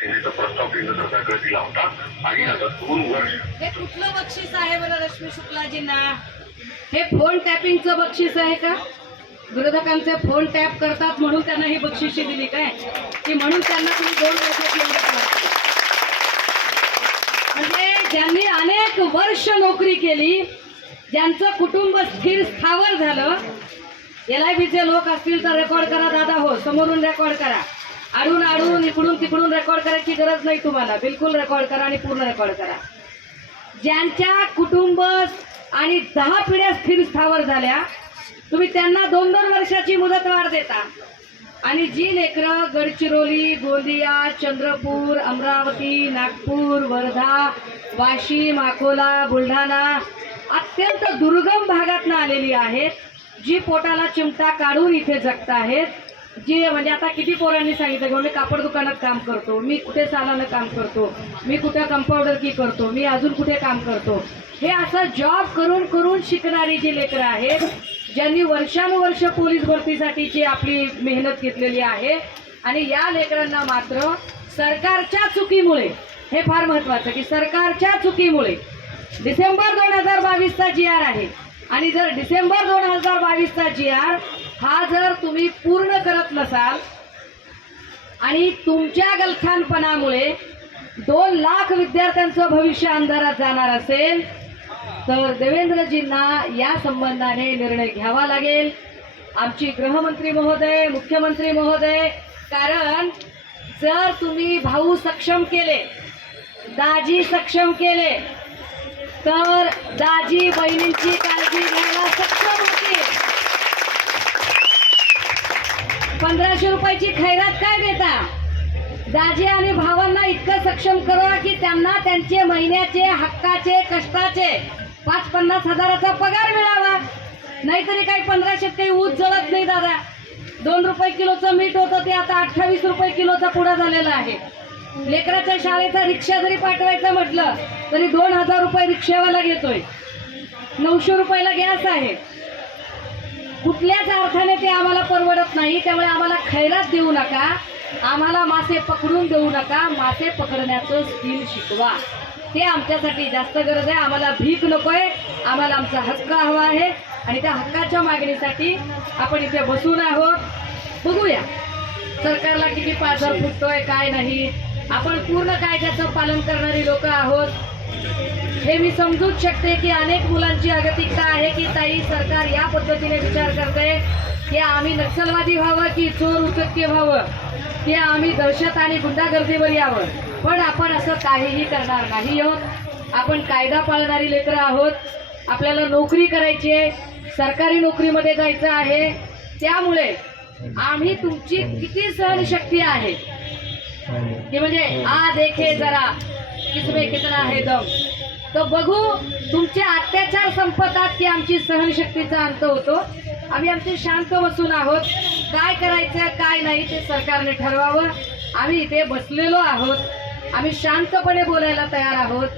सेनेचा प्रस्ताव केंद्र सरकारकडे दिला होता आणि आता 2 वर्ष हे कुठलं बक्षीस आहे बरं रश्मी शुक्लाजींना? हे फोन टॅपिंगचं बक्षीस आहे का? विरोधकांचे फोन टॅप करतात म्हणून त्यांना ही बक्षिशी दिली काय की म्हणून त्यांना तुम्ही 2 वर्ष म्हणजे ज्यांनी अनेक वर्ष नोकरी केली, ज्यांचं कुटुंब स्थिर स्थावर झालं, LIBचे लोक असतील तर रेकॉर्ड करा दादा, हो समोरून रेकॉर्ड करा, आडून आडून इकडून तिकडून रेकॉर्ड करायची गरज नाही तुम्हाला, बिलकुल रेकॉर्ड करा आणि पूर्ण रेकॉर्ड करा. ज्यांच्या कुटुंब आणि 10 पिढ्या स्थिर स्थावर झाल्या, तुम्ही त्यांना 2-2 वर्षाची मुदतवाढ देता आणि जी लेकरं गडचिरोली, गोंदिया, चंद्रपूर, अमरावती, नागपूर, वर्धा, वाशिम, अकोला, बुलढाणा अत्यंत दुर्गम भागातून आलेली आहेत, जी पोटाला चिमटा काढून इथे जगत आहेत, जी म्हणजे आता किती पोरांनी सांगितलं की मी कापड दुकानात काम करतो, मी कुठे सालानं काम करतो, मी कुठे कंपाऊंडर की करतो, मी अजून कुठे काम करतो, हे असं जॉब करून करून शिकणारी जी लेकरं आहेत, ज्यांनी वर्षानुवर्ष पोलीस भरतीसाठीची आपली मेहनत घेतलेली आहे आणि या लेकरांना मात्र सरकारच्या चुकीमुळे, हे फार महत्त्वाचं की सरकारच्या चुकीमुळे डिसेंबर 2022चा GR आहे आणि जर डिसेंबर 2022चा GR हा जर तुम्ही पूर्ण करत नसाल आणि तुमच्या गलथानपणामुळे 2 लाख विद्यार्थ्यांचं भविष्य अंधारात जाणार असेल तर देवेंद्रजींना या संबंधाने निर्णय घ्यावा लागेल. आमची गृहमंत्री महोदय, मुख्यमंत्री महोदय, कारण जर तुम्ही भाऊ सक्षम केले, दाजी सक्षम केले तर दाजी बहिणींची काळजी घ्यायला सक्षम होतील. 1500 रुपयाची खैरात काय देता? दाजी आणि भावांना इतकं सक्षम करा की त्यांना त्यांचे महिन्याचे हक्काचे कष्टाचे 5-50 हजाराचा पगार मिळावा. नाहीतरी काही 1500 काही ऊस जळत नाही दादा. 2 रुपये किलोचं मीठ होतं ते आता 28 रुपये किलोचा पुडा झालेला आहे. लेकराच्या शाळेचा रिक्षा जरी पाठवायचं म्हटलं तरी 2000 रुपये रिक्षावाला घेतोय. 900 रुपयाला गॅस आहे. कुठल्याच अर्थाने ते आम्हाला परवडत नाही. त्यामुळे आम्हाला खैरात देऊ नका, आम्हाला मासे पकडून देऊ नका, मासे पकडण्याचं स्किल शिकवा. ते आमच्यासाठी जास्त गरज आहे. आम्हाला भीक नकोय, आम्हाला आमचा हक्क हवा आहे आणि त्या हक्काच्या मागणीसाठी आपण इथे बसून आहोत. बघूया सरकारला किती पाझर फुटतोय काय नाही. आपण पूर्ण कायद्याचं पालन करणारी लोक आहोत. हे मी समजूच शकते की अनेक मुलांची अगतिकता आहे की ताई सरकार या पद्धतीने विचार करते की आम्ही नक्षलवादी व्हावं की चोर उचक्के व्हावं की आम्ही दहशत आणि गुंडागर्दीवर यावं. पण आपण असं काहीही करणार नाही आहोत. आपण कायदा पाळणारी लेकरं आहोत. आपल्याला नोकरी करायची आहे, सरकारी नोकरीमध्ये जायचं आहे. त्यामुळे आम्ही तुमची किती सहनशक्ती आहे की म्हणजे आ देखे जरा किसमें कितना है दम, तो बघू तुमचे अत्याचार संपतात की आमची सहनशक्तीचा अंत होतो. आम्ही आमचे शांत बसून आहोत. काय करायचं काय नाही ते सरकारने ठरवावं. आम्ही इथे बसलेलो आहोत. आम्ही शांतपणे बोलायला तयार आहोत.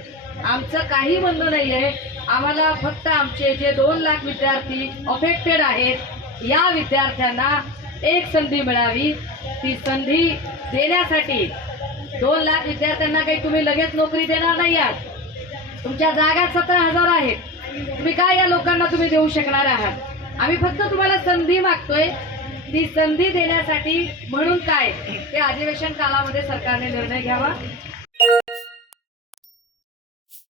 आमचं काही म्हणणं नाही आहे. आम्हाला फक्त आमचे जे 2 लाख विद्यार्थी अफेक्टेड आहेत या विद्यार्थ्यांना एक संधी मिळावी. ती संधी देण्यासाठी 2 लाख विद्यार्थ्यांना काही तुम्ही लगेच नोकरी देणार नाही आहात. तुमच्या जागा 17,000 आहेत. तुम्ही काय या लोकांना तुम्ही देऊ शकणार आहात? आम्ही फक्त तुम्हाला संधी मागतोय. ती संधी देण्यासाठी म्हणून काय ते अधिवेशन कालामध्ये सरकारने निर्णय घ्यावा.